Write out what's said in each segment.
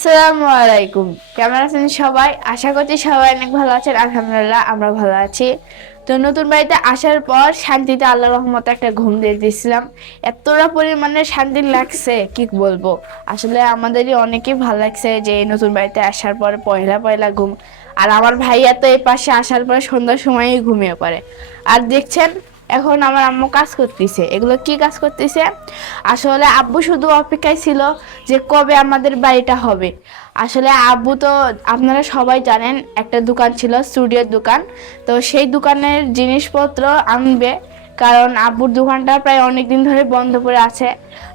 আসসালামু আলাইকুম। কেমন আছেন সবাই? আশা করছি সবাই অনেক ভালো আছেন। আলহামদুলিল্লাহ আমরা ভালো আছি। তো নতুন বাড়িতে আসার পর শান্তিতে আল্লাহর রহমতে একটা ঘুম দিয়ে দিয়েছিলাম। এতটা পরিমাণে শান্তি লাগছে কি বলবো। আসলে আমাদেরই অনেকেই ভালো লাগছে যে এই নতুন বাড়িতে আসার পর পয়লা পয়লা ঘুম। আর আমার ভাইয়া তো এই পাশে আসার পর সন্ধ্যার সময়ই ঘুমিয়ে পড়ে। আর দেখছেন এখন আমার আম্মু কাজ করতেছে। এগুলো কি কাজ করতেছে? আসলে আব্বু শুধু অপেক্ষায় ছিল যে কবে আমাদের বাড়িটা হবে। আসলে আব্বু তো আপনারা সবাই জানেন একটা দোকান ছিল, স্টুডিওর দোকান। তো সেই দোকানের জিনিসপত্র আনবে, কারণ আব্বুর দোকানটা প্রায় অনেক দিন ধরে বন্ধ পড়ে আছে।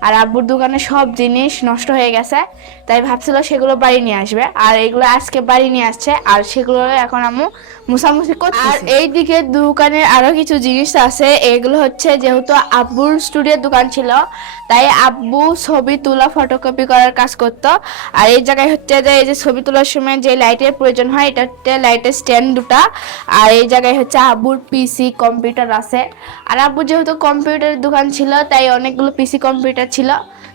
আর আব্বুর দোকানে সব জিনিস নষ্ট হয়ে গেছে, তাই ভাবছিল সেগুলো বাড়ি নিয়ে আসবে। আর এগুলো আজকে বাড়ি নিয়ে আসছে, আর সেগুলো এখন আম্মু মুছামুছি করছে। আর এইদিকে দোকানের আরো কিছু জিনিস আছে। এগুলো হচ্ছে যেহেতু আব্বুর স্টুডিওর দোকান ছিল, তাই আব্বু ছবি তোলা ফটোকপি করার কাজ করতো। আর এই জায়গায় হচ্ছে যে এই যে ছবি তোলার সময় যে লাইটের প্রয়োজন হয়, এটা হচ্ছে লাইটের স্ট্যান্ড দুটা। আর এই জায়গায় হচ্ছে আব্বুর পিসি কম্পিউটার আছে। আর আব্বু যেহেতু কম্পিউটারের দোকান ছিল, তাই অনেকগুলো পিসি কম্পিউটার ছিল,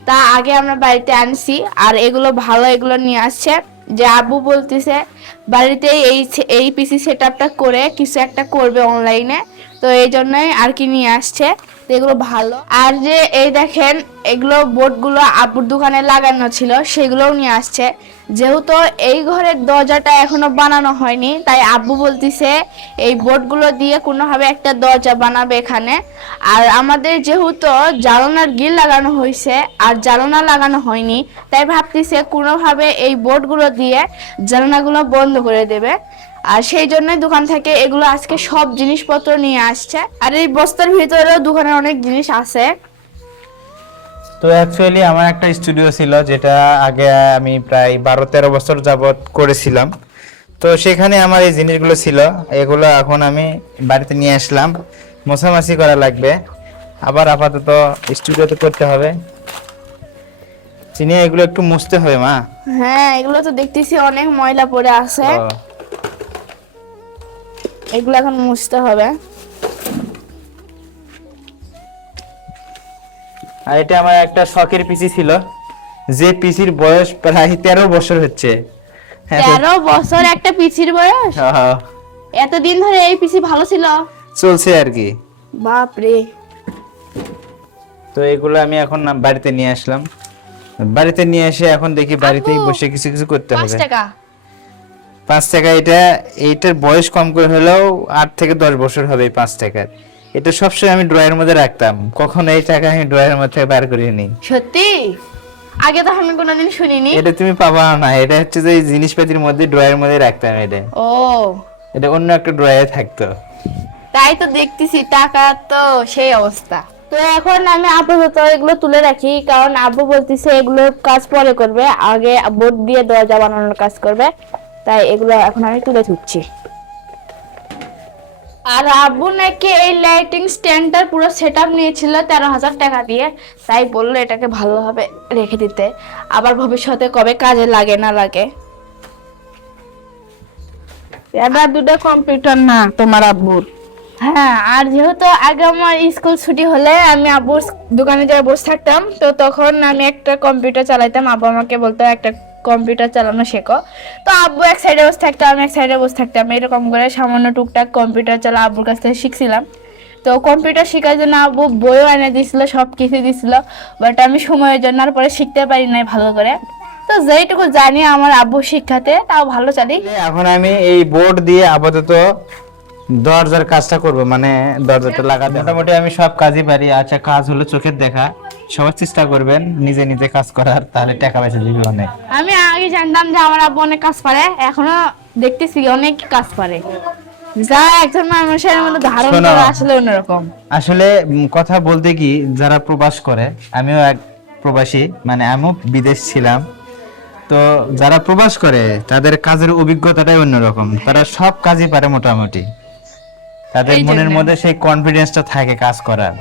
তা আগে আমরা বাড়িতে আনছি। আর এগুলো ভালো, এগুলো নিয়ে আসছে। যে আব্বু বলতেছে বাড়িতে এই পিসি সেট আপটা করে কিছু একটা করবে অনলাইনে, তো এই জন্যই আর কি নিয়ে আসছে। তো এগুলো ভালো। আর যে এই দেখেন এগুলো বোর্ডগুলো আব্বুর দোকানে লাগানো ছিল, সেগুলোও নিয়ে আসছে। যেহেতু এই ঘরের দরজাটা এখনো বানানো হয়নি, তাই আব্বু বলতিছে এই বোর্ডগুলো দিয়ে কোনোভাবে একটা দরজা বানাবে এখানে। আর আমাদের যেহেতু জানালার গ্রিল লাগানো হয়েছে আর জানালা লাগানো হয়নি, তাই ভাবতেছে কোনোভাবে এই বোর্ডগুলো দিয়ে জানালাগুলো বন্ধ করে দেবে। আর সেই জন্যই দোকান থেকে এগুলো আজকে সব জিনিসপত্র নিয়ে আসছে। আর এই বস্তার ভিতরেও দোকানে অনেক জিনিস আছে। তো অ্যাকচুয়ালি আমার একটা স্টুডিও ছিল, যেটা আগে আমি প্রায় 12-13 বছর যাবত করেছিলাম। তো সেখানে আমার এই জিনিসগুলো ছিল, এগুলো এখন আমি বাড়িতে নিয়ে আসলাম। মোছামাছি করা লাগবে, আবার আপাতত স্টুডিওতে করতে হবে। চিনি এগুলো একটু মুছতে হবে মা। হ্যাঁ, এগুলো তো দেখতেছি অনেক ময়লা পড়ে আছে। এগুলো এখন মুছতে হবে। আর এটা আমার একটা শখের পিসি ছিল, যে পিসির বয়স প্রায় 13 বছর হচ্ছে। 13 বছর একটা পিসির বয়স? এতদিন ধরে এই পিসি ভালো ছিল? চলছে আর কি। বাপ রে। তো এগুলো আমি এখন বাড়িতে নিয়ে আসলাম। বাড়িতে নিয়ে এসে এখন দেখি বাড়িতেই বসে কিছু কিছু করতে হবে। 5 টাকা? 5 টাকা? এইটার বয়স কম করে হলেও 8 থেকে 10 বছর হবে এই 5 টাকার। এটা সবসময় আমি ড্রয়ারের মধ্যে রাখতাম, কখনো এই টাকা আমি ড্রয়ারের মধ্যে বার করিনি। সত্যি? আগে তো আমি কোনোদিন শুনিনি। এটা তুমি পাবা না, এটা হচ্ছে যে এই জিনিসপাতির মধ্যে ড্রয়ারের মধ্যে রাখতাম। ও, এটা অন্য একটা ড্রয়ারে থাকতো। তাই তো দেখতেছি টাকা তো সেই অবস্থা। তো এখন আমি আপাতত এগুলো তুলে রাখি, কারণ আব্বু বলতেছে এগুলো কাজ পরে করবে, আগে বোর্ড দিয়ে দরজা বানানোর কাজ করবে। তাই এগুলো এখন আমি তুলে ধুচ্ছি। আর আব্বু নাকি এই লাইটিং স্ট্যান্ডটার পুরো সেটআপ নিয়েছিল 13,000 টাকা দিয়ে, তাই বললো এটাকে ভালোভাবে রেখে দিতে, আবার ভবিষ্যতে কবে কাজে লাগে না লাগে। এটা দুটো কম্পিউটার না তোমার আব্বুর? হ্যাঁ, আর যেহেতু আগে আমার স্কুল ছুটি হলে আমি আব্বুর দোকানে যাই বসে থাকতাম, তো তখন আমি একটা কম্পিউটার চালাইতাম। আব্বু আমাকে বলতো একটা কম্পিউটার চালানো শেখো। তো আব্বু এক সাইডে বসে থাকতাম, আমি এক সাইডে বসে থাকতাম, এরকম করে সামান্য টুকটাক কম্পিউটার চালা আব্বুর কাছ থেকে শিখছিলাম। তো কম্পিউটার শেখার জন্য আব্বু বইও এনে দিয়েছিল, সব কিছু দিয়েছিল, বাট আমি সময়ের জন্য আর পরে শিখতে পারি নাই ভালো করে। তো যেইটুকু জানি আমার আব্বু শিক্ষাতে তাও ভালো চালি। এখন আমি এই বোর্ড দিয়ে আপাতত দরজার কাজটা করব, মানে দরজাটা লাগাতে। মোটামুটি আমি সব কাজই পারি। আচ্ছা, কাজ হলো চোখের দেখা। সবার চেষ্টা করবেন নিজে নিজে কাজ করার, তাহলে টাকা পয়সা দিবে অনেক। আমি আগে জানতাম যে আমার আব্বু অনেক কাজ পারে, এখনো দেখতেছি অনেক কাজ পারে, যা একজন মানুষের মধ্যে ধারণ করে আসলে অন্যরকম। আসলে কথা বলতে কি, যারা প্রবাস করে, আমিও এক প্রবাসী, মানে আমিও বিদেশ ছিলাম। তো যারা প্রবাস করে তাদের কাজের অভিজ্ঞতাটাই অন্যরকম। তারা সব কাজই পারে মোটামুটি, তাদের মনের মধ্যে সেই কনফিডেন্সটা থাকে কাজ করার।